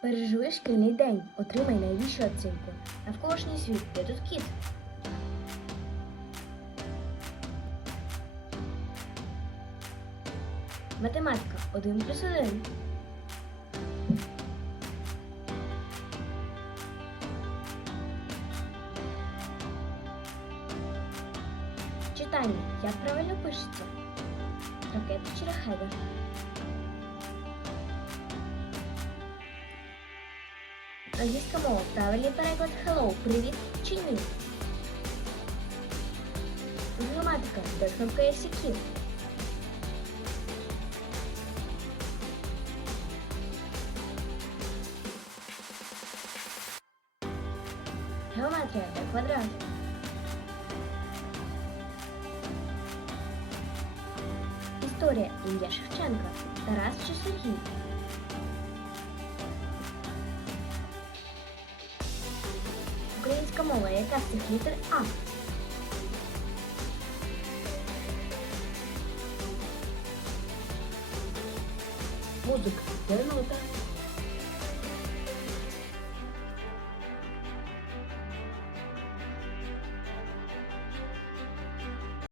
Переживи шкільний день, отримай найвищу оцінку. Навколишній світ, де тут кіт? Математика 1 плюс 1. Читання. Як правильно пишеться? Ракета чи Англійська мова. Правильний переклад hello, привіт чи ні? Граматика. Де кнопка кіт? Геометрія. Де квадрат? Історія. Ім'я Шевченка. Тарас чи Сергій? Українська мова. Яка з цих літер А? Музика. Де нота?